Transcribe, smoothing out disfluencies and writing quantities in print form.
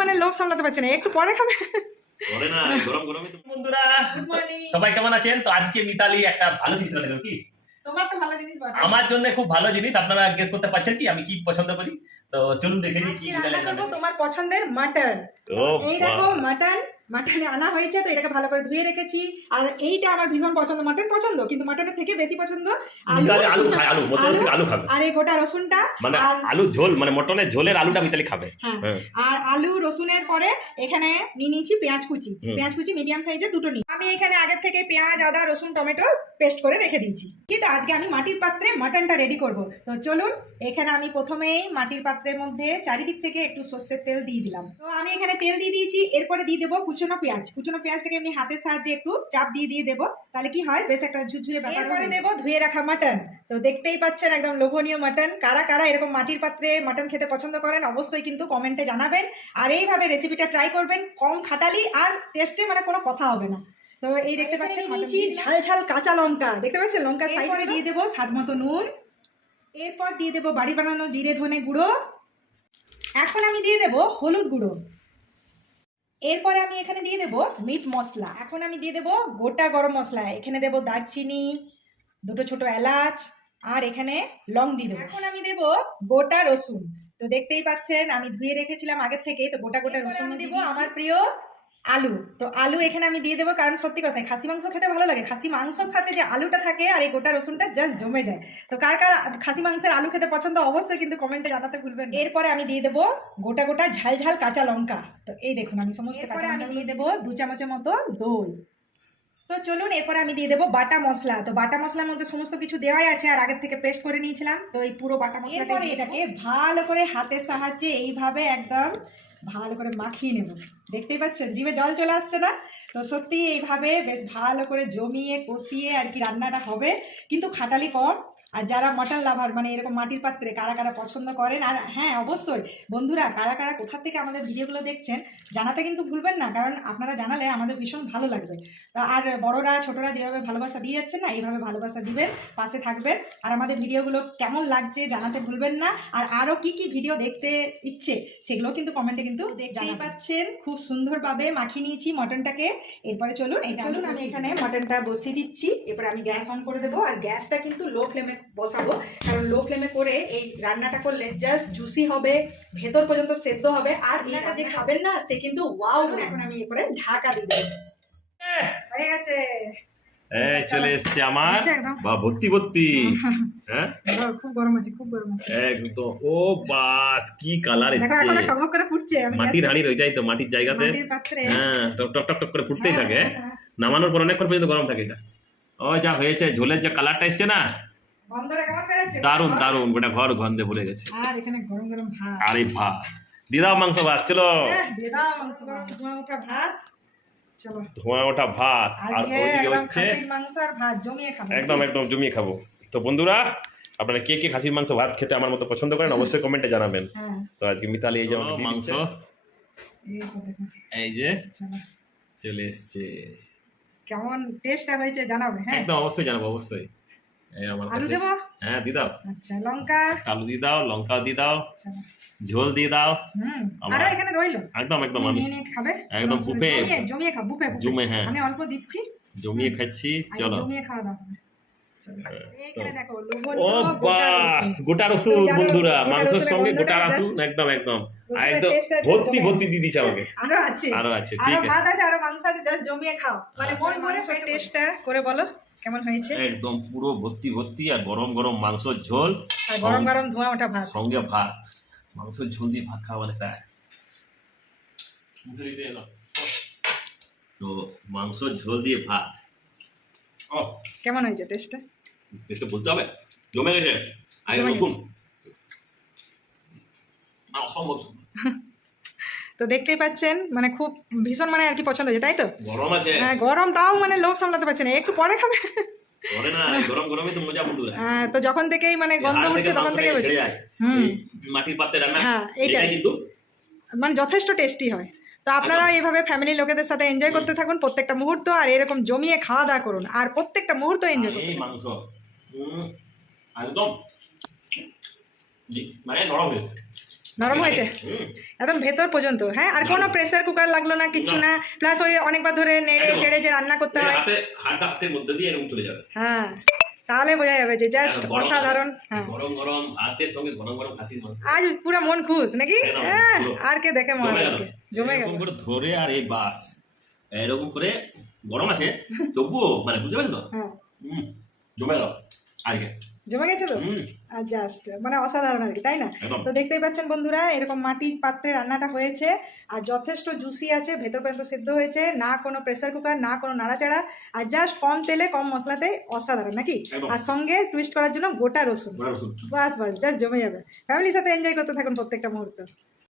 মানে লোভ সামলাতে পারছে না, একটু পরে খাবে। পরে না, গরম গরমই তো। বন্ধুরা সবাই কেমন আছেন? তো আজকে মিতালি একটা ভালো জিনিস বানালো। কি? তোমার তো ভালো জিনিস বানাও। আমার জন্য খুব ভালো জিনিস। আপনারা গেস করতে পারছেন কি আমি কি পছন্দ করি? তো চলুন দেখে নিই কি মিতালি রান্না করবো রান্না। তোমার পছন্দের মাটন। ও এই দেখো বাস। মাটনে আনা হয়েছে, তো এটাকে ভালো করে ধুয়ে রেখেছি। আর এইটা আমার ভীষণ পছন্দ, মাটন পছন্দ, কিন্তু মাটনের থেকে বেশি পছন্দ মিতালি আলু খায়, আলু মটন থেকে আলু খাবে। আর এই গোটা রসুনটা, মানে আর আলু ঝোল, মানে মটনের ঝোলের আলুটা মিতালি খাবে। হ্যাঁ, আর আলু রসুনের পরে এখানে নিয়ে নিয়েছি পেঁয়াজ কুচি। পেঁয়াজ কুচি মিডিয়াম সাইজের দুটো নিই। আমি এখানে আগের থেকে পেঁয়াজ, আদা, রসুন, টমেটো পেস্ট করে রেখে দিয়েছি। কিন্তু আজকে আমি মাটির পাত্রে মাটনটা রেডি করব। তো চলুন, এখানে আমি প্রথমেই মাটির পাত্রের মধ্যে চারিদিক থেকে একটু সর্ষের তেল দিয়ে দিলাম। তো আমি এখানে তেল দিয়ে দিয়েছি। এরপরে দিয়ে দেবো কুচনো পেঁয়াজ। কুচনো পেঁয়াজটাকে এমনি হাতের সাহায্যে একটু চাপ দিয়ে দেবো, তাহলে কি হয় বেশ একটা ঝুরঝুরে ব্যাপার। এরপরে দেবো ধুয়ে রাখা মাটন। তো দেখতেই পাচ্ছেন একদম লোভনীয় মাটন। কারা কারা এরকম মাটির পাত্রে মাটন খেতে পছন্দ করেন অবশ্যই কিন্তু কমেন্টে জানাবেন। আর এইভাবে রেসিপিটা ট্রাই করবেন, কম খাটালি আর টেস্টে মানে কোনো কথা হবে না। তো এই দেখতে পাচ্ছেন নিয়েছি ঝাল ঝাল কাঁচা লঙ্কা। দেখতে পাচ্ছেন লঙ্কা সাইজে দিয়ে দেবো স্বাদ মতো নুন। এরপর দিয়ে দেবো বাড়ি বানানো জিরে ধনে গুঁড়ো। এখন আমি দিয়ে দেবো হলুদ গুঁড়ো। এরপরে আমি এখানে দিয়ে দেবো মিট মশলা। এখন আমি দিয়ে দেবো গোটা গরম মশলা। এখানে দেবো দারচিনি, দুটো ছোট এলাচ, আর এখানে লং দিয়ে দেবো। এখন আমি দেবো গোটা রসুন। তো দেখতেই পাচ্ছেন আমি ধুয়ে রেখেছিলাম আগের থেকে। তো গোটা গোটা রসুন আমি দেবো। আমার প্রিয় আলু। তো আলু এখানে আমি দিয়ে দেবো, কারণ সত্যি কথাই খাসি মাংস খেতে ভালো লাগে। খাসি মাংসের সাথে যে আলুটা থাকে আর এই গোটা রসুনটা জাস্ট জমে যায়। তো কার কার খাসি মাংসের আলু খেতে পছন্দ অবশ্যই কিন্তু কমেন্টে জানাতে ভুলবেন। এরপরে আমি দিয়ে দেবো গোটা গোটা ঝাল ঝাল কাঁচা লঙ্কা। তো এই দেখুন আমি সমস্ত কাঁচা লঙ্কা দিয়ে দেবো 2 চামচের মতো দই। তো চলুন, এরপরে আমি দিয়ে দেবো বাটা মশলা। তো বাটা মশলার মধ্যে সমস্ত কিছু দেওয়াই আছে, আর আগের থেকে পেস্ট করে নিয়েছিলাম। তো এই পুরো বাটা মশলাটা এটাকে ভালো করে হাতের সাহায্যে এইভাবে একদম ভালো করে মাখিয়ে নেব। দেখতেই পাচ্ছেন জিভে জল চলে আসছে না? তো সত্যি এইভাবে বেশ ভালো করে জমিয়ে কষিয়ে আর কি রান্নাটা হবে, কিন্তু খাটালি কম। আর যারা মাটন লাভার মানে এরকম মাটির পাত্রে কারা কারা পছন্দ করেন, আর হ্যাঁ অবশ্যই বন্ধুরা কারা কারা কোথা থেকে আমাদের ভিডিওগুলো দেখছেন জানাতে কিন্তু ভুলবেন না, কারণ আপনারা জানালে আমাদের ভীষণ ভালো লাগবে। আর বড়রা ছোটরা যেভাবে ভালোবাসা দিয়ে যাচ্ছেন না, এইভাবে ভালোবাসা দিবেন, পাশে থাকবেন। আর আমাদের ভিডিওগুলো কেমন লাগছে জানাতে ভুলবেন না। আর আরও কি কি ভিডিও দেখতে ইচ্ছে সেগুলো কিন্তু কমেন্টে কিন্তু দেখতেই পাচ্ছেন। খুব সুন্দরভাবে মাখিয়ে নিয়েছি মটনটাকে। এরপরে চলুন আমি এখানে মটনটা বসিয়ে দিচ্ছি। এরপরে আমি গ্যাস অন করে দেবো, আর গ্যাসটা কিন্তু লো ফ্লেমে বসাবো, কারণ লো ফ্লেমে করে এই রান্নাটা করলে জাস্ট জুসি হবে, ভেতর পর্যন্ত সেদ্ধ হবে। আর এটা যে খাবেন না সে কিন্তু ওয়াও। এখন আমি এরপরে ঢাকা দিয়ে দেবো। হয়ে গেছে। এই চলে এসেছে আমার বা ভর্তি ভর্তি। হ্যাঁ খুব গরম আছে, খুব গরম আছে একদম। ও বাস কি কালার দেখো, এসেছে। এখন টক করে ফুটছে। মাটির হাঁড়ির ওইটাই তো, মাটির জায়গাতে। মাটির পাত্রে হ্যাঁ টক টক টক টক করে ফুটতেই থাকে। নামানোর পর অনেকক্ষণ পর্যন্ত গরম থাকে এটা। ও যা হয়েছে, ঝোলের যে কালারটা এসছে না, গন্ধটা কেমন বেরোচ্ছে, দারুন দারুন, গোটা ঘর গন্ধে ভরে গেছে। আর এখানে গরম গরম ভাত। আরে ভাত দিয়ে দাও, মাংস ভাত চলো। দিয়ে দাও মাংস ভাত, ধোঁয়া ওঠা ভাত। চলো ধোঁয়া ওঠা ভাত, আর ওইদিকে হচ্ছে খাসির মাংস আর ভাত জমিয়ে খাবো। একদম একদম জমিয়ে খাবো। তো বন্ধুরা আপনারা কে কে খাসির মাংস ভাত খেতে আমার মতো পছন্দ করেন অবশ্যই কমেন্টে জানাবেন। তো আজকে মিতালি এই যে মাংস এই যে চলে এসছে। কেমন টেস্টটা হয়েছে জানাবে। হ্যাঁ একদম অবশ্যই জানাবো, অবশ্যই। এই আমার আলু কাছে দেবো। হ্যাঁ দিয়ে দাও। আচ্ছা লঙ্কা, আলু দিয়ে দাও, লঙ্কাও দিয়ে দাও, ঝোল দিয়ে দাও। আরো এখানে রইলো। একদম একদম আমি নিয়ে খাবে একদম বুফে জমিয়ে খাও। বুফে জমে। হ্যাঁ আমি অল্প দিচ্ছি, জমিয়ে খাচ্ছি। চলো জমিয়ে খাওয়া দাও। এখানে দেখো ও বাস গোটা রসুন। বন্ধুরা মাংসের সঙ্গে গোটা রসুন একদম একদম একদম ভর্তি ভর্তি দিয়ে দিচ্ছে আমাকে। আরো আছে ঠিক আছে, ভাত আছে, আরো মাংস আছে, জাস্ট জমিয়ে খাও। মানে মন ভরে টেস্টটা করে বলো কেমন হয়েছে। একদম পুরো ভর্তি ভর্তি, আর গরম গরম মাংসের ঝোল, আর গরম গরম ধোঁয়া ওঠা ভাত, সঙ্গে ভাত। মাংসের ঝোল দিয়ে ভাত খাওয়া মানে তাই। তো মাংসের ঝোল দিয়ে ভাত কেমন হয়েছে টেস্টটা একটু বলতে হবে। জমে গেছে। আগে রসুন অসম্ভব। তো দেখতেই পাচ্ছেন মানে খুব ভীষণ মানে আর কি পছন্দ হয়েছে, তাই তো? গরম আছে। হ্যাঁ গরম, তাও মানে লোভ সামলাতে পারছে না, একটু পরে খাবে। পরে না, গরম গরমই তো মজা বন্ধুরা। হ্যাঁ তো যখন থেকেই মানে গন্ধ উঠছে তখন থেকেই বলছে মাটির পাত্রে রান্না। হ্যাঁ এইটাই কিন্তু মানে যথেষ্ট টেস্টি হয়। তো আপনারা এইভাবে ফ্যামিলি লোকেদের সাথে এনজয় করতে থাকুন প্রত্যেকটা মুহূর্ত, আর এরকম জমিয়ে খাওয়া দাওয়া করুন, আর প্রত্যেকটা মুহূর্ত এনজয় করুন। এই মাংস একদম মানে নরম হয়েছে। নরম হয়েছে একদম ভেতর পর্যন্ত। হ্যাঁ, আর কোনো প্রেসার কুকার লাগলো না, কিচ্ছু না। প্লাস ওই অনেকবার ধরে নেড়ে চেড়ে যে রান্না করতে হয়, হাতের মধ্যে দিয়ে এরকম চলে যাবে। হ্যাঁ, তাহলে বোঝা যাবে যে জাস্ট অসাধারণ। হ্যাঁ, গরম গরম ভাতের সঙ্গে গরম গরম খাসির মাংস, আজ পুরো মন খুশ নাকি? হ্যাঁ, আর কে দেখে মহারাজকে, জমে গেল। এরকম করে ধরে আর এই বাস এরকম করে গরম আছে তবুও মানে বুঝতে পারেন তো, হ্যাঁ, জমে গেল আজকে। জমে গেছে তো, আর জাস্ট মানে অসাধারণ আর কি, তাই না? তো দেখতেই পাচ্ছেন বন্ধুরা, এরকম মাটির পাত্রে রান্নাটা হয়েছে আর যথেষ্ট জুসি আছে, ভেতর পর্যন্ত সেদ্ধ হয়েছে, না কোনো প্রেসার কুকার, না কোনো নাড়াচাড়া, আর জাস্ট কম তেলে কম মশলাতে অসাধারণ নাকি? আর সঙ্গে টুইস্ট করার জন্য গোটা রসুন, বাস বাস জাস্ট জমে যাবে। ফ্যামিলির সাথে এনজয় করতে থাকুন প্রত্যেকটা মুহূর্ত।